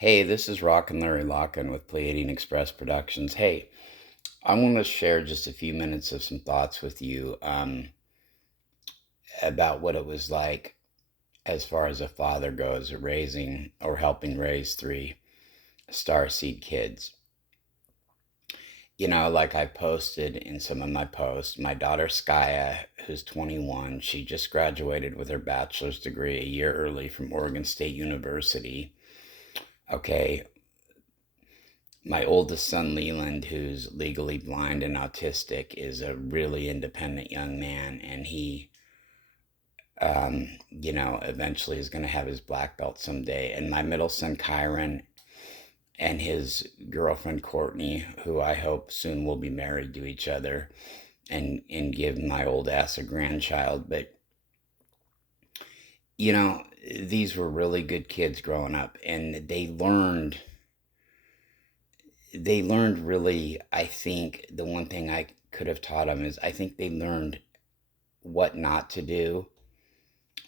Hey, this is Rocken Locken with Pleiadian Express Productions. Hey, I want to share just a few minutes of some thoughts with you about what it was like as far as a father goes, raising or helping raise three starseed kids. Like I posted in some of my posts, my daughter Skya, who's 21, she just graduated with her bachelor's degree a year early from Oregon State University. Okay, my oldest son Leland, who's legally blind and autistic, is a really independent young man, and he eventually is going to have his black belt someday. And my middle son Kyron and his girlfriend Courtney, who I hope soon will be married to each other and give my old ass a grandchild. But you know these were really good kids growing up, and they learned really. I think the one thing I could have taught them is I think they learned what not to do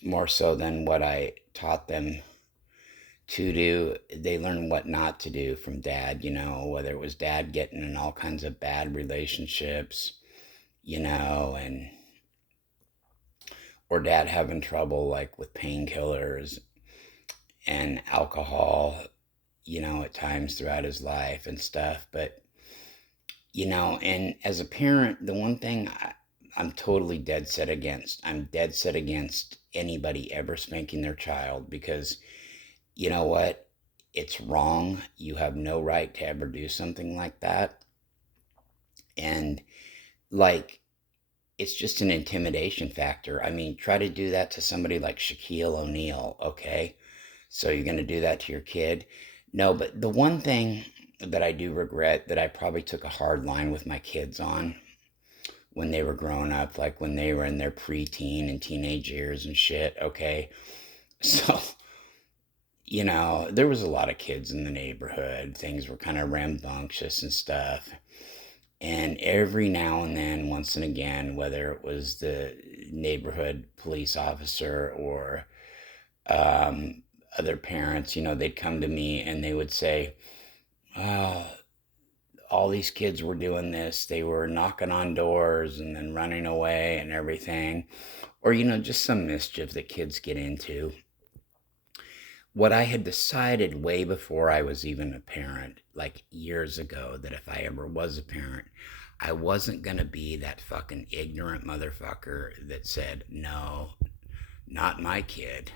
more so than what I taught them to do. They learned what not to do from dad, whether it was dad getting in all kinds of bad relationships, and or dad having trouble like with painkillers and alcohol, at times throughout his life and stuff. But and as a parent, the one thing I'm totally dead set against, I'm dead set against anybody ever spanking their child, because you know what? It's wrong. You have no right to ever do something like that. And like, it's just an intimidation factor. I mean, try to do that to somebody like Shaquille O'Neal, okay? So you're going to do that to your kid? No, but the one thing that I do regret that I probably took a hard line with my kids on when they were growing up, like when they were in their preteen and teenage years and shit, okay? So, there was a lot of kids in the neighborhood. Things were kind of rambunctious and stuff. And every now and then, once and again, whether it was the neighborhood police officer or other parents, they'd come to me and they would say, oh, all these kids were doing this. They were knocking on doors and then running away and everything. Or, just some mischief that kids get into. What I had decided way before I was even a parent, like years ago, that if I ever was a parent, I wasn't going to be that fucking ignorant motherfucker that said, no, not my kid.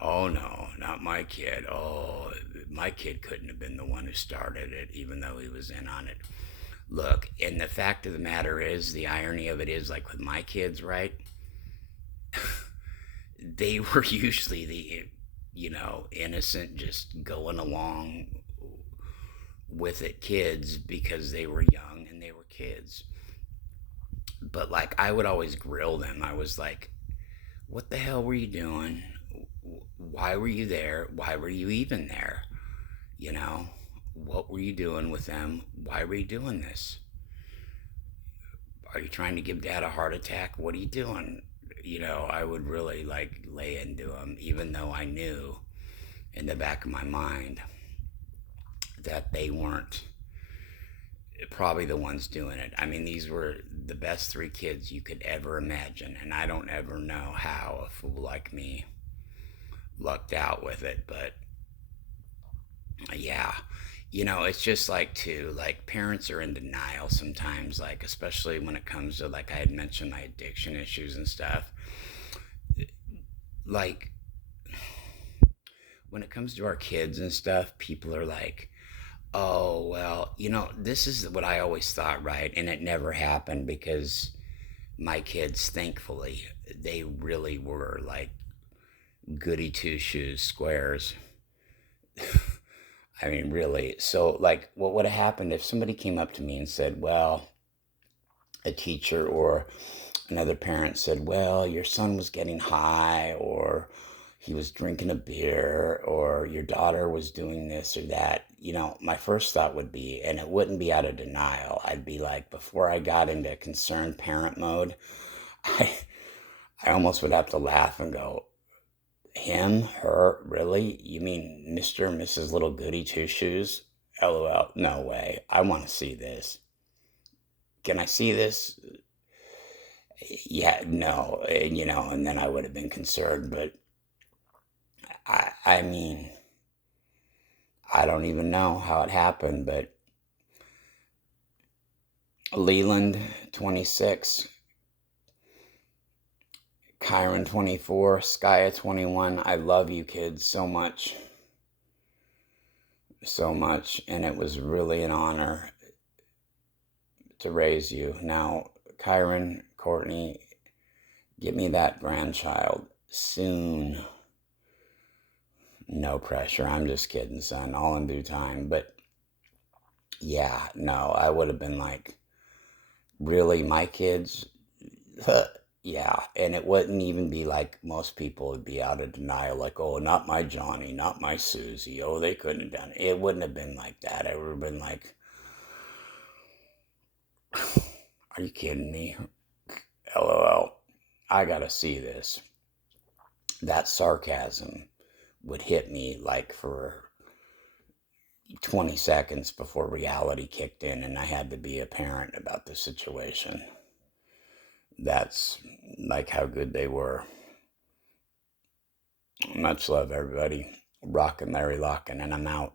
Oh no, not my kid. Oh, my kid couldn't have been the one who started it, even though he was in on it. Look, and the fact of the matter is, the irony of it is, like with my kids, right? They were usually the, innocent, just going along with it kids because they were young and they were kids. But like, I would always grill them. I was like, what the hell were you doing? Why were you there? Why were you even there? You know, what were you doing with them? Why were you doing this? Are you trying to give dad a heart attack? What are you doing? I would really like lay into them, even though I knew in the back of my mind that they weren't probably the ones doing it. I mean, these were the best three kids you could ever imagine, and I don't ever know how a fool like me lucked out with it. But yeah, it's just like, too, like, parents are in denial sometimes, like, especially when it comes to, like, I had mentioned my addiction issues and stuff. Like, when it comes to our kids and stuff, people are like, oh, well, this is what I always thought, right? And it never happened because my kids, thankfully, they really were like goody two shoes squares. I mean, really. So, like, what would have happened if somebody came up to me and said, well, a teacher or another parent said, well, your son was getting high, or he was drinking a beer, or your daughter was doing this or that, my first thought would be, and it wouldn't be out of denial, I'd be like, before I got into concerned parent mode, I, I almost would have to laugh and go, Him, her, really? You mean Mr. and Mrs. Little Goody Two Shoes? LOL. No way. I want to see this. Can I see this? Yeah, no. And then I would have been concerned, but I mean, I don't even know how it happened, but Leland, 26, Kyron, 24, Skya, 21. I love you kids so much, so much. And it was really an honor to raise you. Now, Kyron, Courtney, get me that grandchild soon. No pressure. I'm just kidding, son. All in due time. But yeah, no, I would have been like, really, my kids? Yeah, and it wouldn't even be like most people would be out of denial, like, oh, not my Johnny, not my Susie. Oh, they couldn't have done it. It wouldn't have been like that. It would have been like, are you kidding me? LOL. I gotta see this. That sarcasm would hit me like for 20 seconds before reality kicked in and I had to be a parent about the situation. That's like how good they were. Much love, everybody. Rockin' Larry Locken, and I'm out.